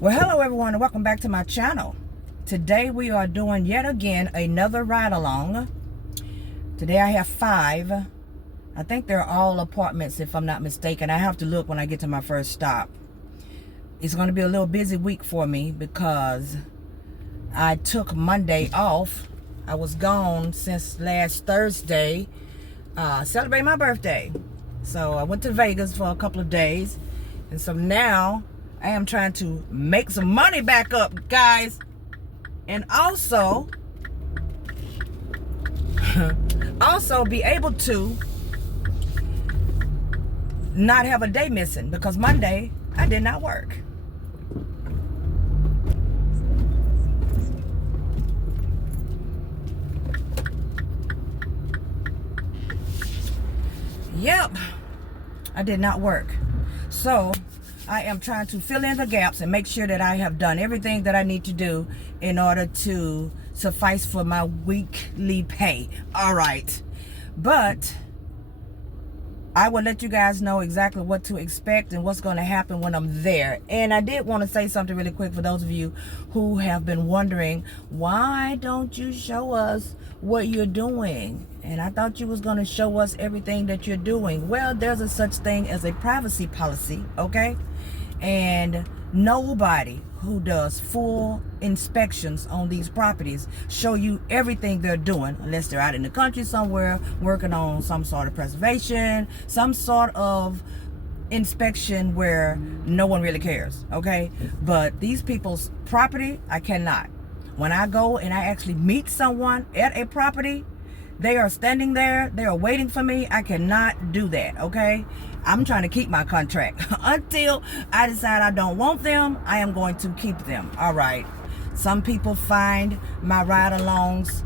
Well, hello everyone and welcome back to my channel. Today we are doing yet again another ride along. Today I have 5. I think they're all apartments if I'm not mistaken. I have to look when I get to my first stop. It's going to be a little busy week for me because I took Monday off. I was gone since last Thursday, celebrating my birthday. So I went to Vegas for a couple of days, and so now I am trying to make some money back up, guys, and also be able to not have a day missing, because Monday I did not work. Yep, I did not work. So I am trying to fill in the gaps and make sure that I have done everything that I need to do in order to suffice for my weekly pay. All right. But I will let you guys know exactly what to expect and what's going to happen when I'm there. And I did want to say something really quick for those of you who have been wondering, why don't you show us what you're doing? And I thought you was going to show us everything that you're doing. Well, there's a such thing as a privacy policy, okay? And nobody who does full inspections on these properties show you everything they're doing unless they're out in the country somewhere working on some sort of preservation, some sort of inspection where no one really cares, okay? But these people's property, I cannot. When I go and I actually meet someone at a property, they are standing there, they are waiting for me. I cannot do that, okay? I'm trying to keep my contract. Until I decide I don't want them, I am going to keep them. All right. Some people find my ride-alongs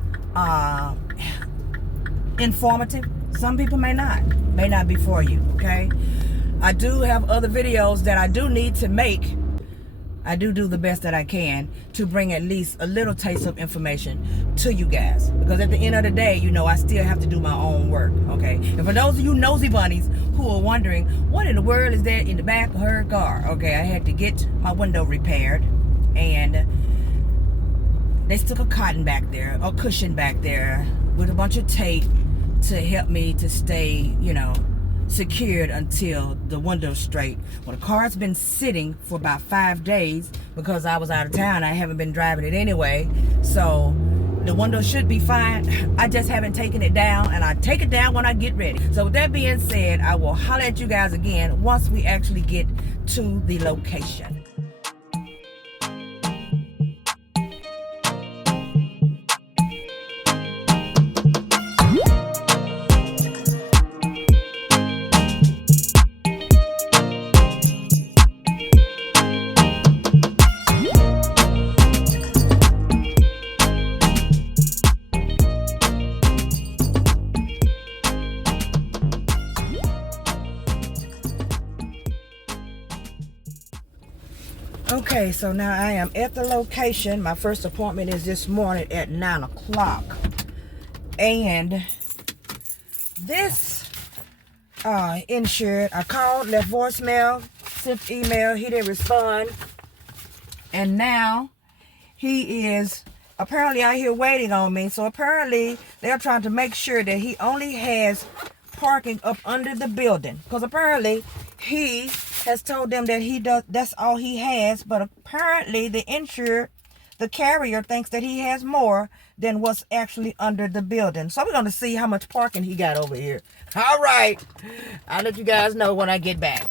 informative. Some people may not. May not be for you, okay? I do have other videos that I do need to make. I do the best that I can to bring at least a little taste of information to you guys. Because at the end of the day, you know, I still have to do my own work, okay? And for those of you nosy bunnies who are wondering, what in the world is there in the back of her car? Okay, I had to get my window repaired, and they stuck a cotton back there, a cushion back there, with a bunch of tape to help me to stay, you know, secured until the window's straight. Well, the car's been sitting for about 5 days because I was out of town. I haven't been driving it anyway, so the window should be fine. I just haven't taken it down, and I take it down when I get ready. So with that being said, I will holler at you guys again once we actually get to the location. Okay, so now I am at the location. My first appointment is this morning at 9 o'clock. And this insured, I called, left voicemail, sent email, he didn't respond. And now he is apparently out here waiting on me. So apparently they're trying to make sure that he only has parking up under the building. Because apparently he has told them that that's all he has, but apparently the carrier thinks that he has more than what's actually under the building. So we're going to see how much parking he got over here. All right, I'll let you guys know when I get back.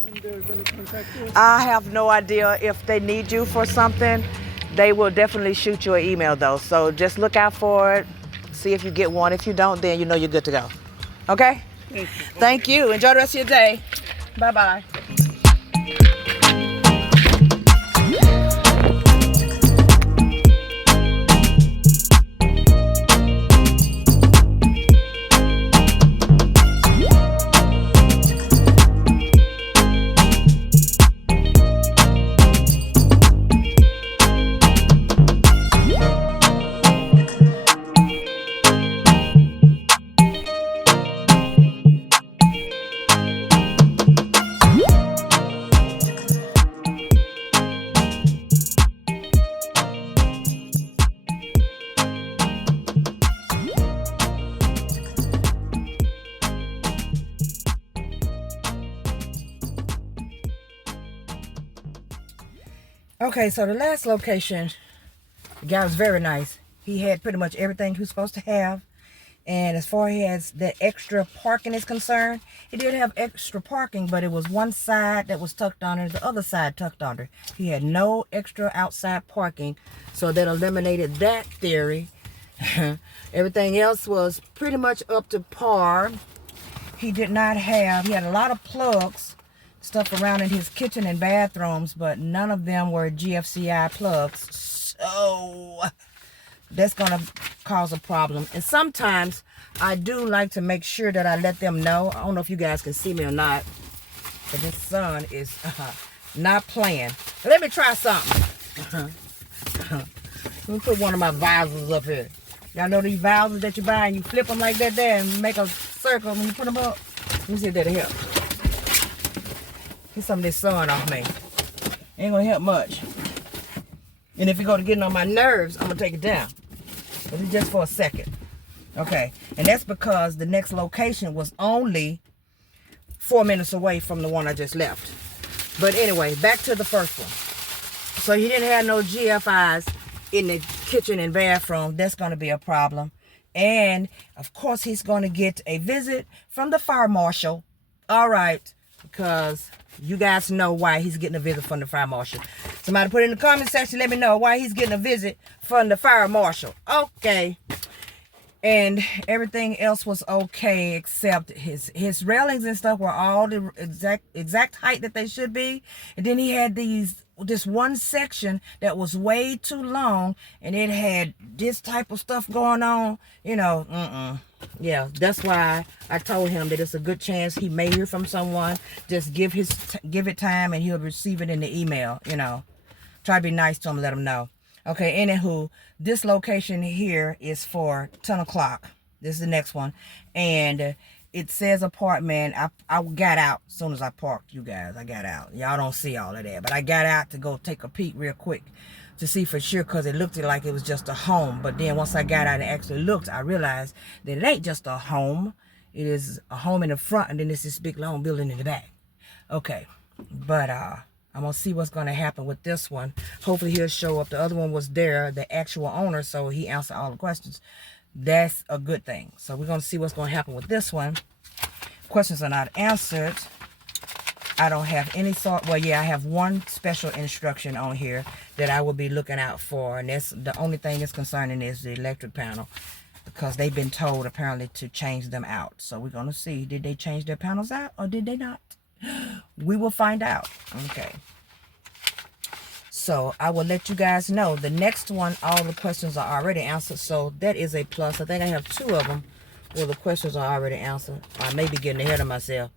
I have no idea if they need you for something. They will definitely shoot you an email though, so just look out for it. See if you get one. If you don't, then you know you're good to go. Okay? Thank you. Enjoy the rest of your day. Bye-bye. Okay, so the last location, the guy was very nice. He had pretty much everything he was supposed to have. And as far as the extra parking is concerned, he did have extra parking, but it was one side that was tucked under, the other side tucked under. He had no extra outside parking, so that eliminated that theory. Everything else was pretty much up to par. He did not have, he had a lot of plugs, stuff around in his kitchen and bathrooms, but none of them were GFCI plugs. So that's going to cause a problem. And sometimes I do like to make sure that I let them know. I don't know if you guys can see me or not, but this sun is not playing. Let me try something. Let me put one of my visors up here. Y'all know these visors that you buy and you flip them like that there and make a circle when you put them up? Let me see if that'll help. Get some of this sun off me. Ain't gonna help much. And if you're gonna get on my nerves, I'm gonna take it down. But it's just for a second. Okay, and that's because the next location was only 4 minutes away from the one I just left. But anyway, back to the first one. So he didn't have no GFIs in the kitchen and bathroom. That's going to be a problem. And of course he's going to get a visit from the fire marshal. All right, because you guys know why he's getting a visit from the fire marshal. Somebody put in the comment section, let me know why he's getting a visit from the fire marshal. Okay. And everything else was okay except his railings and stuff were all the exact height that they should be. And then he had this one section that was way too long, and it had this type of stuff going on. You know, yeah, that's why I told him that it's a good chance he may hear from someone. Just give it time, and he'll receive it in the email. You know, try to be nice to him, let him know. Okay, anywho, this location here is for 10 o'clock. This is the next one. And it says apartment. I got out as soon as I parked, you guys. I got out. Y'all don't see all of that. But I got out to go take a peek real quick to see for sure, because it looked like it was just a home. But then once I got out and actually looked, I realized that it ain't just a home. It is a home in the front, and then there's this big long building in the back. Okay, but I'm going to see what's going to happen with this one. Hopefully he'll show up. The other one was there, the actual owner, so he answered all the questions. That's a good thing. So we're going to see what's going to happen with this one. Questions are not answered. I don't have any sort. Well, yeah, I have one special instruction on here that I will be looking out for. And that's the only thing that's concerning is the electric panel, because they've been told apparently to change them out. So we're going to see, did they change their panels out or did they not? We will find out. Okay. So I will let you guys know. The next one, all the questions are already answered. So that is a plus. I think I have 2 of them where the questions are already answered. I may be getting ahead of myself.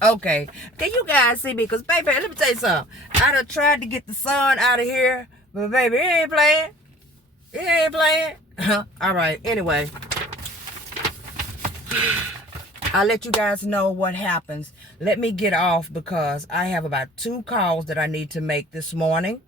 Okay. Can you guys see me? Because, baby, let me tell you something. I done tried to get the sun out of here. But, baby, it ain't playing. It ain't playing. All right. Anyway. I'll let you guys know what happens. Let me get off because I have about 2 calls that I need to make this morning.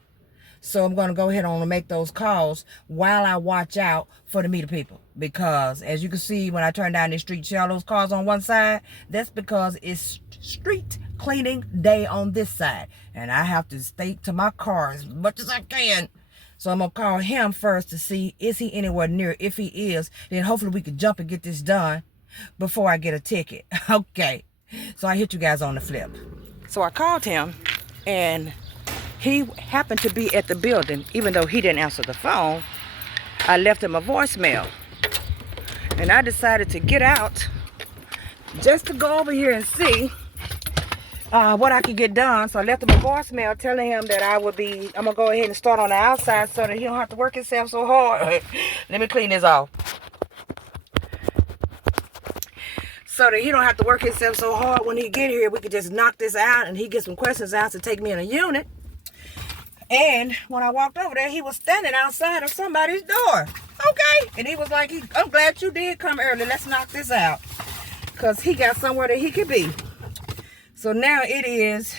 So I'm going to go ahead on and make those calls while I watch out for the meter people. Because as you can see, when I turn down the street, see all those cars on one side? That's because it's street cleaning day on this side. And I have to stay to my car as much as I can. So I'm going to call him first to see, is he anywhere near? If he is, then hopefully we can jump and get this done before I get a ticket. Okay. So I hit you guys on the flip. So I called him, and he happened to be at the building. Even though he didn't answer the phone, I left him a voicemail. And I decided to get out just to go over here and see what I could get done. So I left him a voicemail telling him that I'm going to go ahead and start on the outside so that he don't have to work himself so hard. Let me clean this off. So that he don't have to work himself so hard when he get here. We could just knock this out and he get some questions out to take me in a unit. And when I walked over there, he was standing outside of somebody's door. Okay. And he was like, I'm glad you did come early. Let's knock this out. Because he got somewhere that he could be. So now it is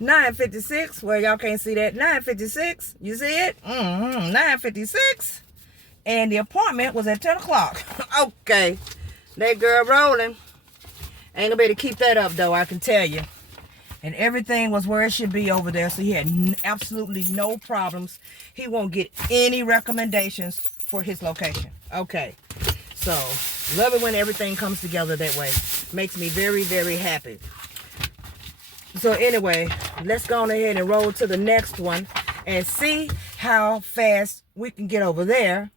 9:56. Well, y'all can't see that. 9:56. You see it? 9:56. And the appointment was at 10 o'clock. Okay. That girl rolling. Ain't gonna be able to keep that up though, I can tell you. and everything was where it should be over there. So he had absolutely no problems. He won't get any recommendations for his location. Okay, so love it when everything comes together that way. Makes me very, very happy. So anyway, let's go on ahead and roll to the next one and see how fast we can get over there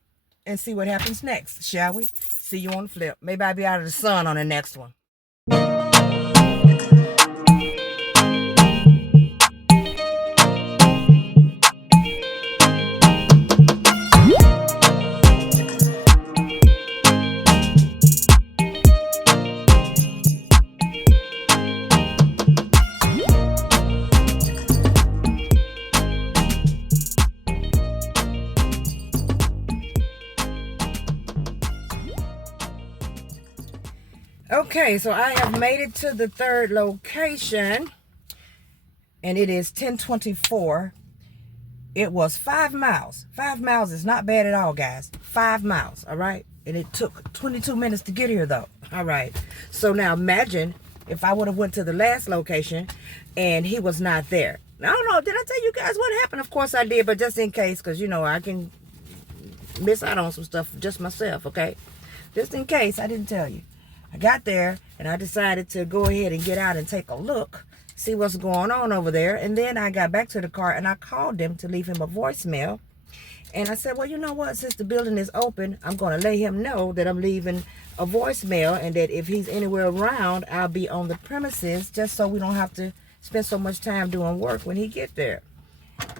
and see what happens next, shall we? See you on the flip. Maybe I'll be out of the sun on the next one. Okay, so I have made it to the third location, and it is 10:24. It was 5 miles. 5 miles is not bad at all, guys. 5 miles, all right? And it took 22 minutes to get here, though. All right. So now imagine if I would have went to the last location and he was not there. Now, I don't know. Did I tell you guys what happened? Of course I did, but just in case, because, you know, I can miss out on some stuff just myself, okay? Just in case I didn't tell you. I got there and I decided to go ahead and get out and take a look, see what's going on over there. And then I got back to the car and I called him to leave him a voicemail. And I said, well, you know what? Since the building is open, I'm going to let him know that I'm leaving a voicemail and that if he's anywhere around, I'll be on the premises just so we don't have to spend so much time doing work when he get there.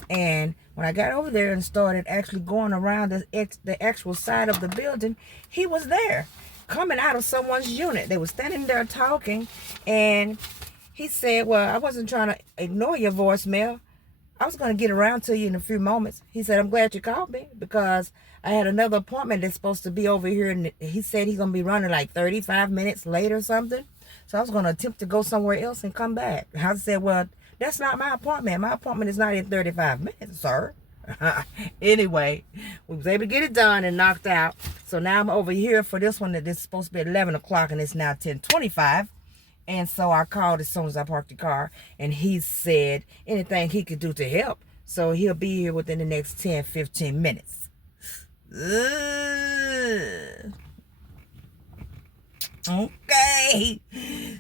And when I got over there and started actually going around the actual side of the building, he was there, coming out of someone's unit. They were standing there talking, and he said, well, I wasn't trying to ignore your voicemail. I was going to get around to you in a few moments. He said, I'm glad you called me because I had another appointment that's supposed to be over here, and he said he's going to be running like 35 minutes late or something. So I was going to attempt to go somewhere else and come back. I said, well, that's not my appointment. My appointment is not in 35 minutes, sir. Anyway, we was able to get it done and knocked out. So now I'm over here for this one that is supposed to be at 11 o'clock and it's now 10:25. And so I called as soon as I parked the car, and he said anything he could do to help. So he'll be here within the next 10-15 minutes. Okay.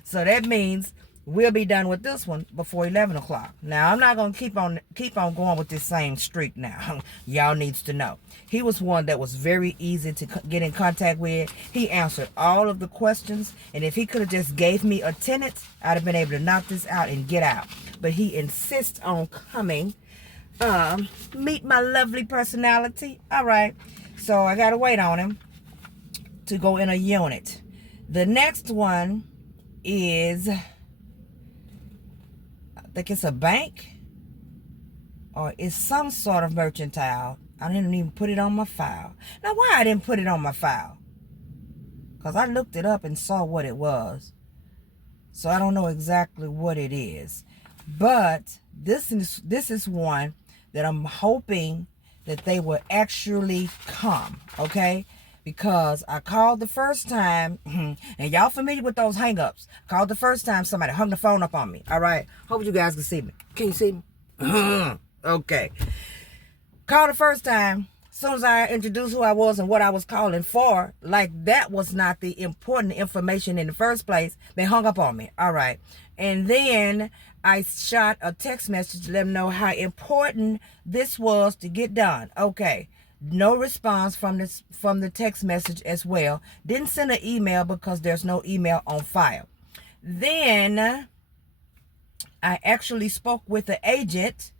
So that means we'll be done with this one before 11 o'clock. Now, I'm not going to keep on going with this same streak now. Y'all needs to know. He was one that was very easy to get in contact with. He answered all of the questions. And if he could have just gave me a tenant, I'd have been able to knock this out and get out. But he insists on coming. Meet my lovely personality. All right. So I got to wait on him to go in a unit. The next one is, I think it's a bank or it's some sort of mercantile. I didn't even put it on my file. Now, why I didn't put it on my file? Because I looked it up and saw what it was. So I don't know exactly what it is. But this is one that I'm hoping that they will actually come, okay? Because I called the first time, and y'all familiar with those hang-ups. Called the first time, somebody hung the phone up on me. All right? Hope you guys can see me. Can you see me? Okay. Called the first time. As soon as I introduced who I was and what I was calling for, like that was not the important information in the first place, they hung up on me. All right. And then I shot a text message to let them know how important this was to get done. Okay. No response from the text message as well. Didn't send an email because there's no email on file. Then I actually spoke with the agent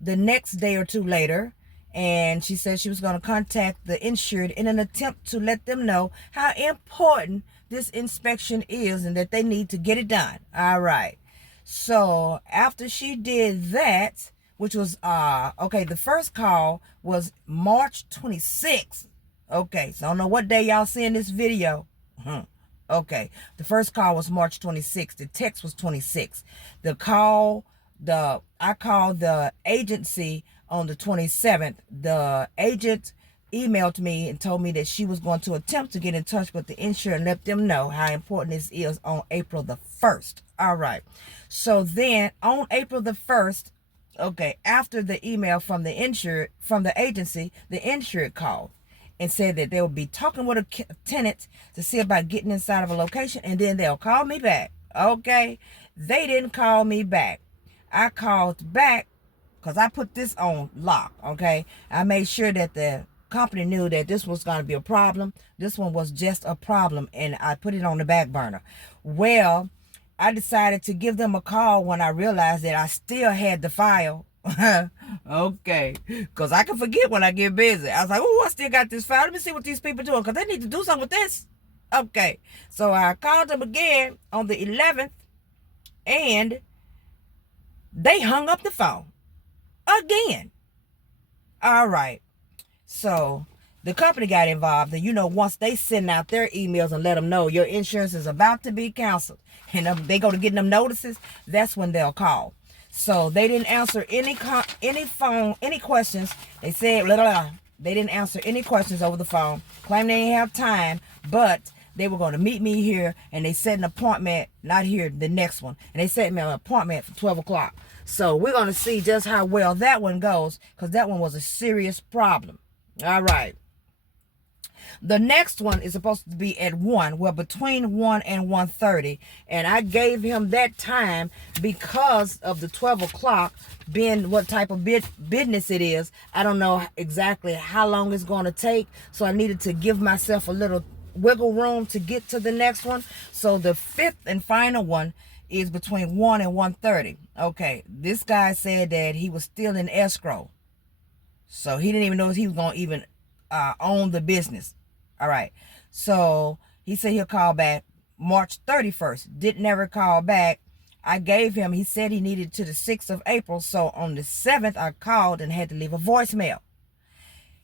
the next day or two later, and she said she was going to contact the insured in an attempt to let them know how important this inspection is and that they need to get it done. All right. So after she did that, which was, okay, the first call was March 26th. Okay, so I don't know what day y'all seeing this video. Okay, the first call was March 26th. The text was 26th. I called the agency on the 27th. The agent emailed me and told me that she was going to attempt to get in touch with the insurer and let them know how important this is on April the 1st. All right. So then on April the 1st, okay, after the email from the insured, from the agency, the insured called and said that they will be talking with a tenant to see about getting inside of a location, and then they'll call me back. Okay. They didn't call me back. I called back because I put this on lock. Okay. I made sure that the company knew that this was going to be a problem. This one was just a problem, and I put it on the back burner. Well, I decided to give them a call when I realized that I still had the file. Okay, because I can forget when I get busy. I was like, oh, I still got this file. Let me see what these people doing, because they need to do something with this. Okay, so I called them again on the 11th, and they hung up the phone again. All right. So the company got involved, and once they send out their emails and let them know your insurance is about to be canceled, and they go to getting them notices, that's when they'll call. So they didn't answer any questions. They said blah, blah, blah. They didn't answer any questions over the phone. Claimed they didn't have time, but they were going to meet me here, and they set an appointment, not here, the next one, and they set me an appointment for 12 o'clock. So we're going to see just how well that one goes, because that one was a serious problem. All right. The next one is supposed to be at 1. Well, between 1 and 1:30. And I gave him that time because of the 12 o'clock being what type of business it is. I don't know exactly how long it's going to take. So I needed to give myself a little wiggle room to get to the next one. So the 5th and final one is between 1 and 1:30. Okay. This guy said that he was still in escrow. So he didn't even know if he was going to even own the business. All right. So he said he'll call back March 31st. Didn't ever call back. I gave him, he said he needed to the 6th of April. So on the 7th, I called and had to leave a voicemail.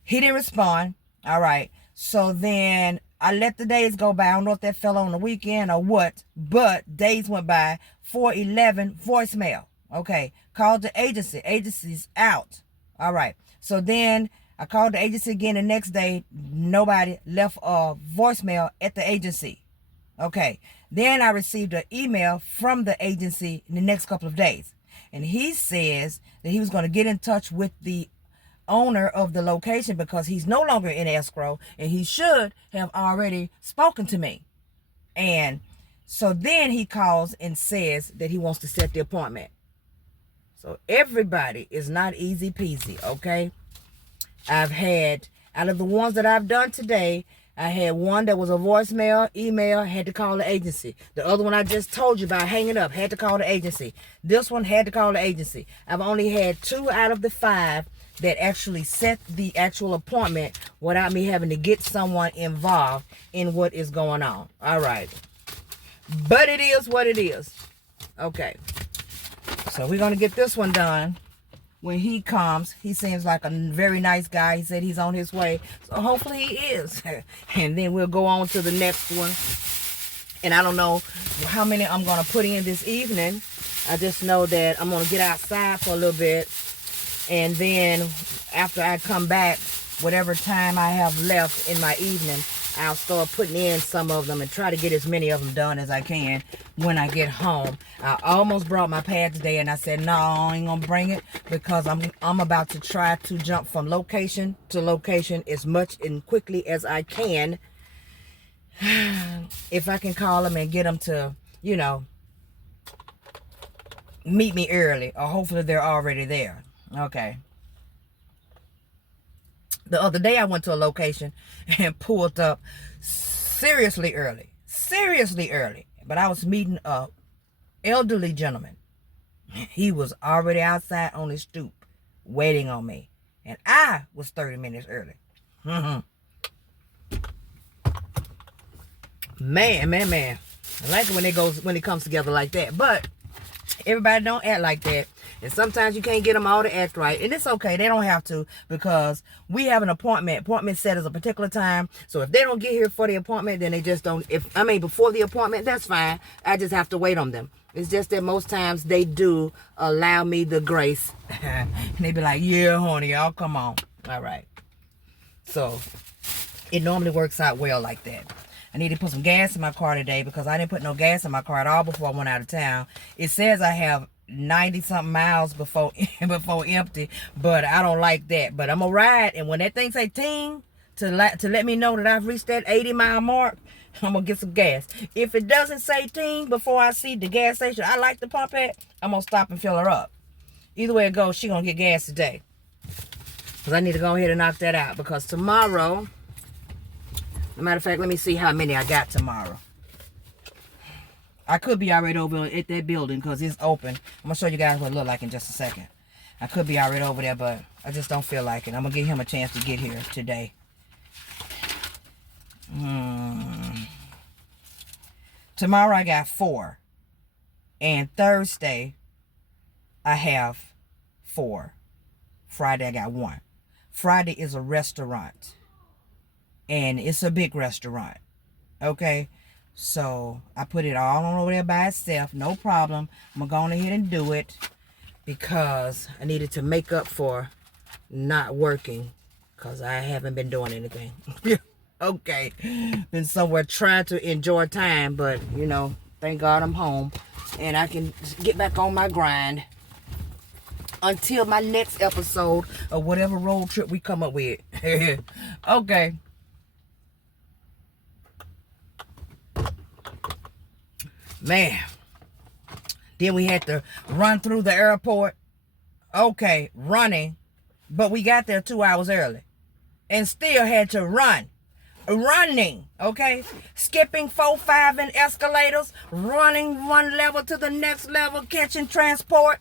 He didn't respond. All right. So then I let the days go by. I don't know if that fell on the weekend or what, but days went by. 4/11 voicemail. Okay. Called the agency. Agency's out. All right. So then I called the agency again the next day. Nobody left a voicemail at the agency. Okay. Then I received an email from the agency in the next couple of days. And he says that he was going to get in touch with the owner of the location because he's no longer in escrow, and he should have already spoken to me. And so then he calls and says that he wants to set the appointment. So everybody is not easy peasy, okay? I've had, out of the ones that I've done today, I had one that was a voicemail, email, had to call the agency. The other one I just told you about, hanging up, had to call the agency. This one had to call the agency. I've only had 2 out of the 5 that actually set the actual appointment without me having to get someone involved in what is going on. All right. But it is what it is. Okay. So we're going to get this one done. When he comes, he seems like a very nice guy. He said he's on his way. So hopefully he is. And then we'll go on to the next one. And I don't know how many I'm going to put in this evening. I just know that I'm going to get outside for a little bit. And then after I come back, whatever time I have left in my evening, I'll start putting in some of them and try to get as many of them done as I can when I get home. I almost brought my pad today, and I said, no, I ain't going to bring it because I'm about to try to jump from location to location as much and quickly as I can. If I can call them and get them to, meet me early, or hopefully they're already there. Okay. The other day I went to a location and pulled up seriously early. But I was meeting a elderly gentleman. He was already outside on his stoop waiting on me. And I was 30 minutes early. Man. I like it when it comes together like that. But everybody don't act like that. And sometimes you can't get them all to act right. And it's okay. They don't have to, because we have an appointment. Appointment set is a particular time. So if they don't get here for the appointment, then they just don't. Before the appointment, that's fine. I just have to wait on them. It's just that most times they do allow me the grace. And they be like, yeah, honey, y'all come on. All right. So it normally works out well like that. I need to put some gas in my car today because I didn't put no gas in my car at all before I went out of town. It says I have 90 something miles before empty, but I don't like that. But I'm gonna ride, and when that thing say ting to let me know that I've reached that 80-mile mark, I'm gonna get some gas. If it doesn't say ting before I see the gas station I like to pump at, I'm gonna stop and fill her up. Either way it goes, she gonna get gas today. Because I need to go ahead and knock that out. Because tomorrow, as a matter of fact, let me see how many I got tomorrow. I could be already over at that building because it's open. I'm going to show you guys what it looks like in just a second. I could be already over there, but I just don't feel like it. I'm going to give him a chance to get here today. Tomorrow I got 4. And Thursday I have 4. Friday I got 1. Friday is a restaurant. And it's a big restaurant. Okay? So I put it all on over there by itself. No problem. I'm going to go ahead and do it. Because I needed to make up for not working. Because I haven't been doing anything. Okay. Been somewhere trying to enjoy time. But, you know, thank God I'm home. And I can get back on my grind. Until my next episode of whatever road trip we come up with. Okay. Man. Then we had to run through the airport. Okay, running. But we got there 2 hours early. And still had to run. Running, okay? Skipping 4, 5 in escalators. Running one level to the next level. Catching transport.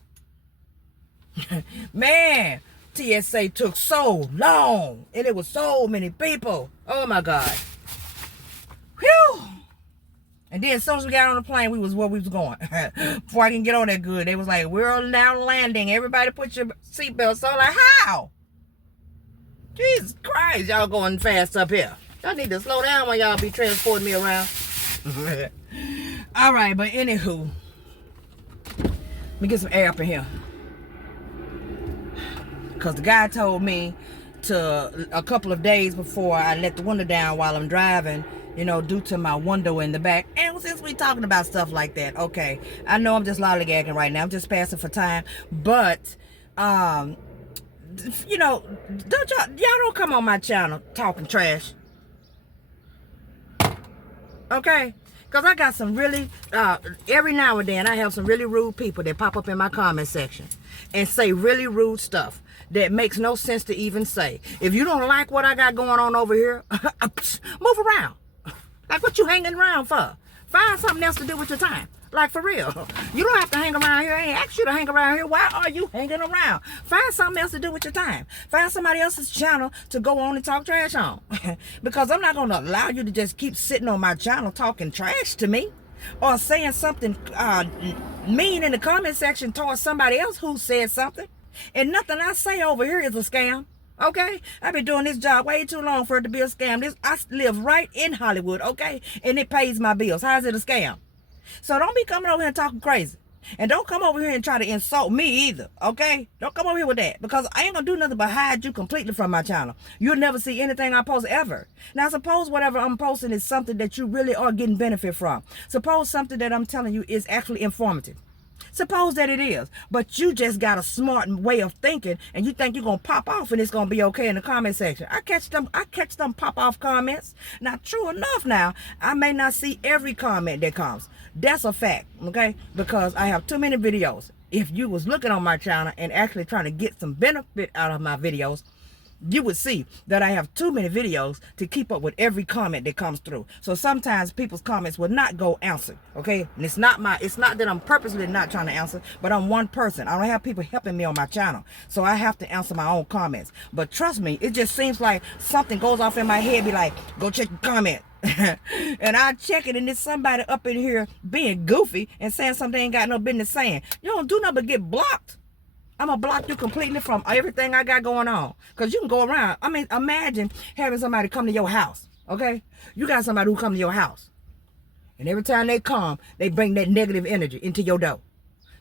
Man, TSA took so long. And it was so many people. Oh my God. Whew. And then as soon as we got on the plane, we was where we was going. Before I can get on that good, they was like, we're now landing. Everybody put your seatbelts on. Like, how? Jesus Christ, y'all going fast up here. Y'all need to slow down when y'all be transporting me around. All right, but anywho, let me get some air up in here. Because the guy told me to a couple of days before I let the window down while I'm driving, you know, due to my window in the back. And since we talking about stuff like that, okay, I know I'm just lollygagging right now. I'm just passing for time. But, you know, y'all don't come on my channel talking trash. Okay? Because I got some really, every now and then I have some really rude people that pop up in my comment section and say really rude stuff that makes no sense to even say. If you don't like what I got going on over here, move around. Like, what you hanging around for? Find something else to do with your time. Like, for real. You don't have to hang around here. I ain't asked you to hang around here. Why are you hanging around? Find something else to do with your time. Find somebody else's channel to go on and talk trash on. Because I'm not going to allow you to just keep sitting on my channel talking trash to me. Or saying something mean in the comment section towards somebody else who said something. And nothing I say over here is a scam. Okay? I've been doing this job way too long for it to be a scam. I live right in Hollywood, okay? And it pays my bills. How is it a scam? So don't be coming over here and talking crazy. And don't come over here and try to insult me either, okay? Don't come over here with that. Because I ain't going to do nothing but hide you completely from my channel. You'll never see anything I post ever. Now, suppose whatever I'm posting is something that you really are getting benefit from. Suppose something that I'm telling you is actually informative. Suppose that it is, but you just got a smart way of thinking and you think you're going to pop off and it's going to be okay in the comment section. I catch them pop off comments. Now, true enough now, I may not see every comment that comes. That's a fact, okay? Because I have too many videos. If you was looking on my channel and actually trying to get some benefit out of my videos, you would see that I have too many videos to keep up with every comment that comes through. So sometimes people's comments will not go answered, okay? And it's not that I'm purposely not trying to answer, but I'm one person. I don't have people helping me on my channel. So I have to answer my own comments. But trust me, it just seems like something goes off in my head, be like, go check the comment. And I check it and there's somebody up in here being goofy and saying something they ain't got no business saying. You don't do nothing but get blocked. I'm going to block you completely from everything I got going on. Because you can go around. I mean, imagine having somebody come to your house. Okay? You got somebody who come to your house. And every time they come, they bring that negative energy into your door.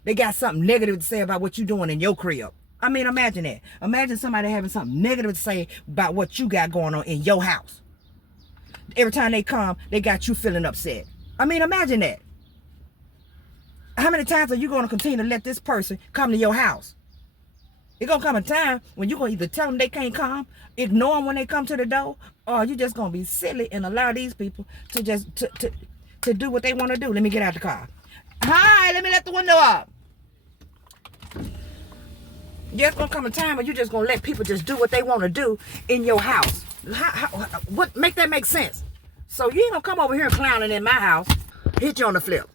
They got something negative to say about what you're doing in your crib. I mean, imagine that. Imagine somebody having something negative to say about what you got going on in your house. Every time they come, they got you feeling upset. I mean, imagine that. How many times are you going to continue to let this person come to your house? It's going to come a time when you're going to either tell them they can't come, ignore them when they come to the door, or you just going to be silly and allow these people to just to do what they want to do. Let me get out the car. Hi, let me let the window up. There's going to come a time when you're just going to let people just do what they want to do in your house. What make that make sense? So you ain't going to come over here clowning in my house, hit you on the flip.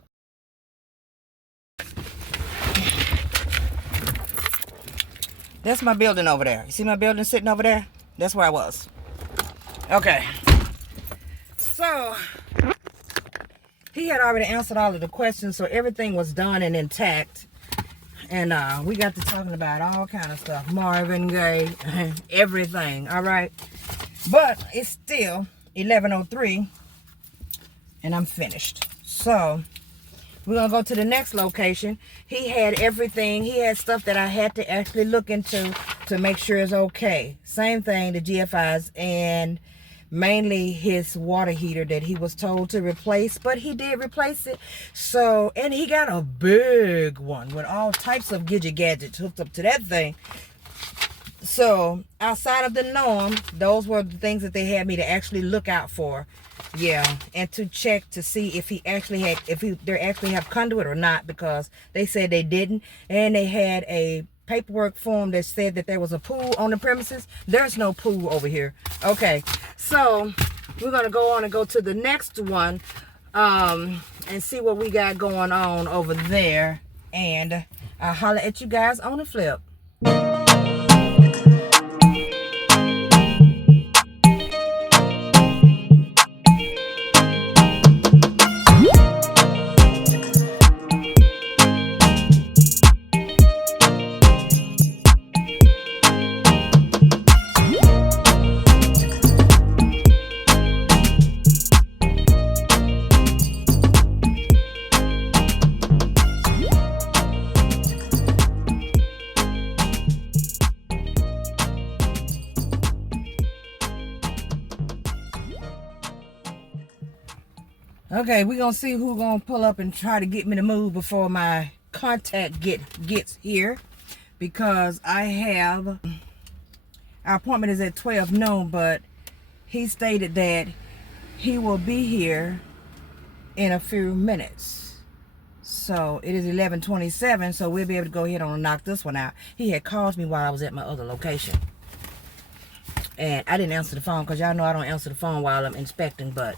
That's my building over there. You see my building sitting over there? That's where I was. Okay. So, he had already answered all of the questions, so everything was done and intact. And we got to talking about all kind of stuff. Marvin Gaye, everything, all right? But it's still 11:03, and I'm finished. So, we're going to go to the next location. He had everything. He had stuff that I had to actually look into to make sure it's okay. Same thing, the GFIs, and mainly his water heater that he was told to replace, but he did replace it. So, and he got a big one with all types of gadgets hooked up to that thing. So, outside of the norm, those were the things that they had me to actually look out for. Yeah, and to check to see if he actually had, they actually have conduit or not, because they said they didn't. And they had a paperwork form that said that there was a pool on the premises. There's no pool over here. Okay, so we're going to go on and go to the next one and see what we got going on over there. And I'll holler at you guys on the flip. Okay, we're going to see who's going to pull up and try to get me to move before my contact gets here. Because I have, our appointment is at 12 noon, but he stated that he will be here in a few minutes. So it is 11:27, so we'll be able to go ahead and knock this one out. He had called me while I was at my other location. And I didn't answer the phone because y'all know I don't answer the phone while I'm inspecting, but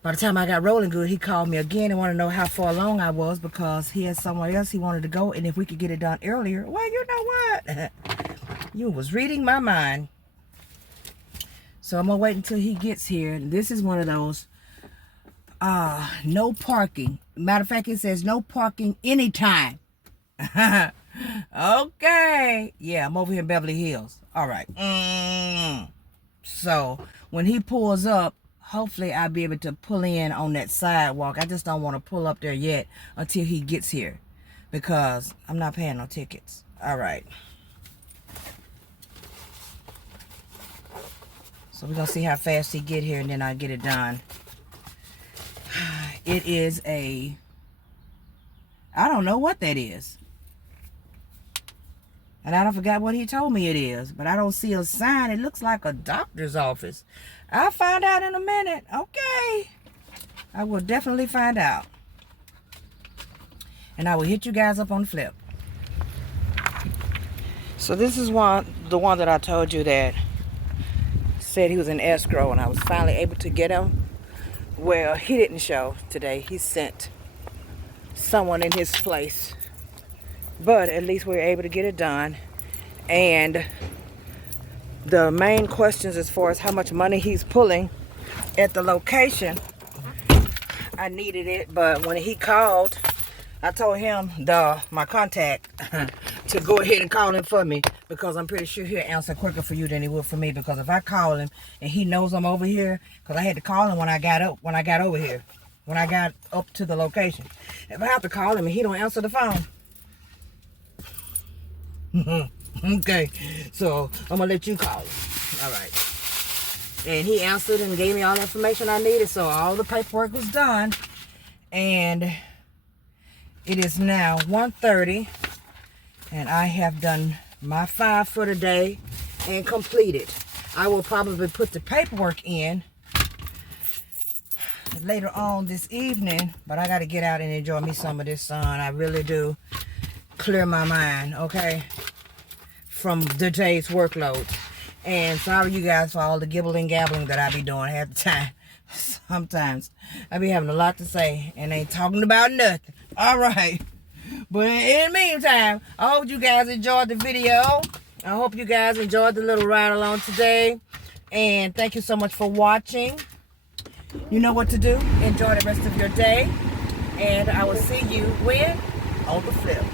by the time I got rolling good, he called me again and wanted to know how far along I was, because he had somewhere else he wanted to go, and if we could get it done earlier. Well, you know what? You was reading my mind. So I'm going to wait until he gets here. This is one of those no parking. Matter of fact, it says no parking anytime. Okay. Yeah, I'm over here in Beverly Hills. All right. So when he pulls up, hopefully I'll be able to pull in on that sidewalk. I just don't want to pull up there yet until he gets here, because I'm not paying no tickets. All right. So we're going to see how fast he get here, and then I'll get it done. It is I don't know what that is. And I don't forgot what he told me it is, but I don't see a sign. It looks like a doctor's office. I'll find out in a minute. Okay. I will definitely find out. And I will hit you guys up on the flip. So this is the one that I told you that said he was in escrow, and I was finally able to get him. Well, he didn't show today. He sent someone in his place. But at least we were able to get it done. And the main questions as far as how much money he's pulling at the location, I needed it. But when he called, I told him, my contact, to go ahead and call him for me, because I'm pretty sure he'll answer quicker for you than he would for me. Because if I call him and he knows I'm over here, because I had to call him when I got over here, when I got up to the location. If I have to call him and he don't answer the phone, Okay, so I'm gonna let you call him. All right. And he answered and gave me all the information I needed, so all the paperwork was done. And it is now 1:30, and I have done my 5 for the day and completed. I will probably put the paperwork in later on this evening, but I got to get out and enjoy me some of this sun. I really do. Clear my mind, okay, from the day's workload. And sorry you guys for all the gibbling gabbling that I be doing half the time. Sometimes I be having a lot to say and ain't talking about nothing. All right, but in the meantime, I hope you guys enjoyed the video. I hope you guys enjoyed the little ride along today, and thank you so much for watching. You know what to do. Enjoy the rest of your day, and I will see you when on the flip.